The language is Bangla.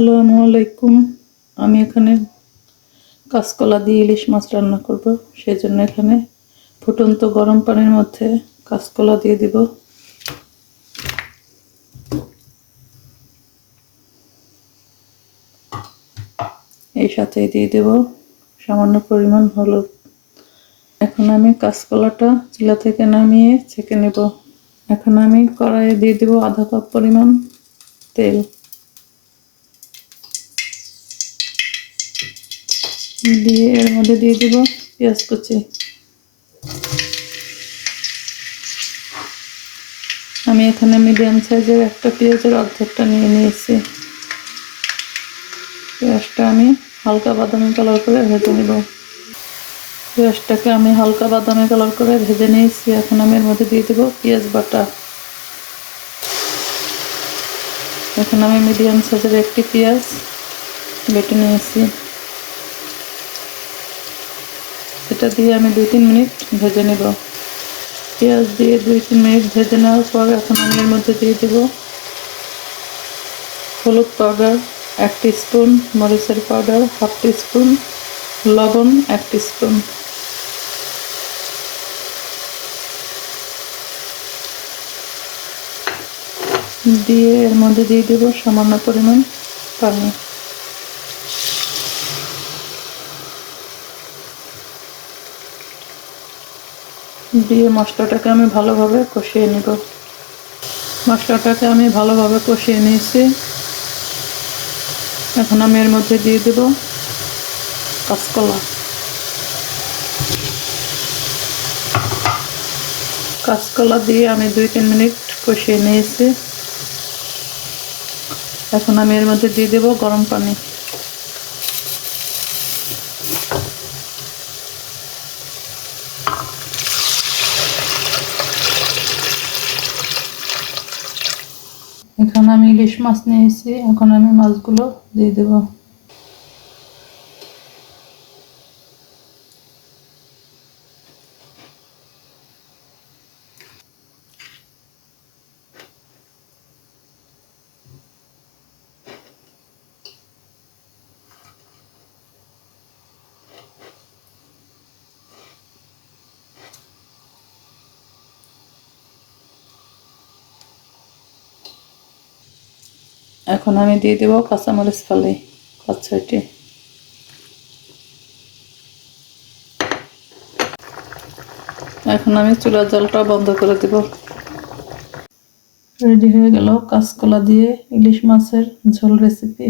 আসসালামু আলাইকুম। আমি এখানে কাঁচকলা দিয়ে ইলিশ মাছ রান্না করব। সেজন্য এখানে ফুটন্ত গরম পানির মধ্যে কাঁচকলা দিয়ে দিব। এই সাথে দিয়ে দেব সামান্য পরিমাণ হলুদ। এখন আমি কাঁচকলাটা চুলা থেকে নামিয়ে ছেঁকে নেব। এখন আমি কড়াইয়ে দিয়ে দেব আধা কাপ পরিমাণ তেল। দিয়ে এর মধ্যে দিয়ে দেব পেঁয়াজ কুচি। আমি এখানে মিডিয়াম সাইজের একটা পেঁয়াজের অর্ধেকটা নিয়ে নিয়েছি। পেঁয়াজটা আমি হালকা বাদামি কালার করে ভেজে নেব। পেঁয়াজটাকে আমি হালকা বাদামি কালার করে ভেজে নিয়েছি। এখন আমি এর মধ্যে দিয়ে দেব পেঁয়াজ বাটা। এখন আমি মিডিয়াম সাইজের একটি পেঁয়াজ বেটে নিয়েছি। এটা দিয়ে আমি 2-3 মিনিট ভেজে নেব। পেঁয়াজ দিয়ে 2-3 মিনিট ভেজে নেওয়ার পর এখন আমি এর মধ্যে দিয়ে দেব হলুদ পাউডার 1 টিস্পুন, মরিচের পাউডার 1/2 টিস্পুন, লবণ 1 টিস্পুন। দিয়ে এর মধ্যে দিয়ে দেব সামান্য পরিমাণ পানি। দিয়ে মশলাটাকে আমি ভালোভাবে কষিয়ে নেব। মশলাটাকে আমি ভালোভাবে কষিয়ে নিয়েছি। এখন আমি এর মধ্যে দিয়ে দেব কাঁচকলা। কাঁচকলা দিয়ে আমি 2-3 মিনিট কষিয়ে নিয়েছি। এখন আমি এর মধ্যে দিয়ে দেব গরম পানি। এখানে আমি ইলিশ মাছ নিয়েছি। এখন আমি মাছগুলো দিয়ে দেব। এখন আমি দিয়ে দেব কাঁচামরিচ ফালি 5-6টি। এখন আমি চুলার জালটা বন্ধ করে দেব। রেডি হয়ে গেল কাঁচকলা দিয়ে ইলিশ মাছের ঝোল রেসিপি।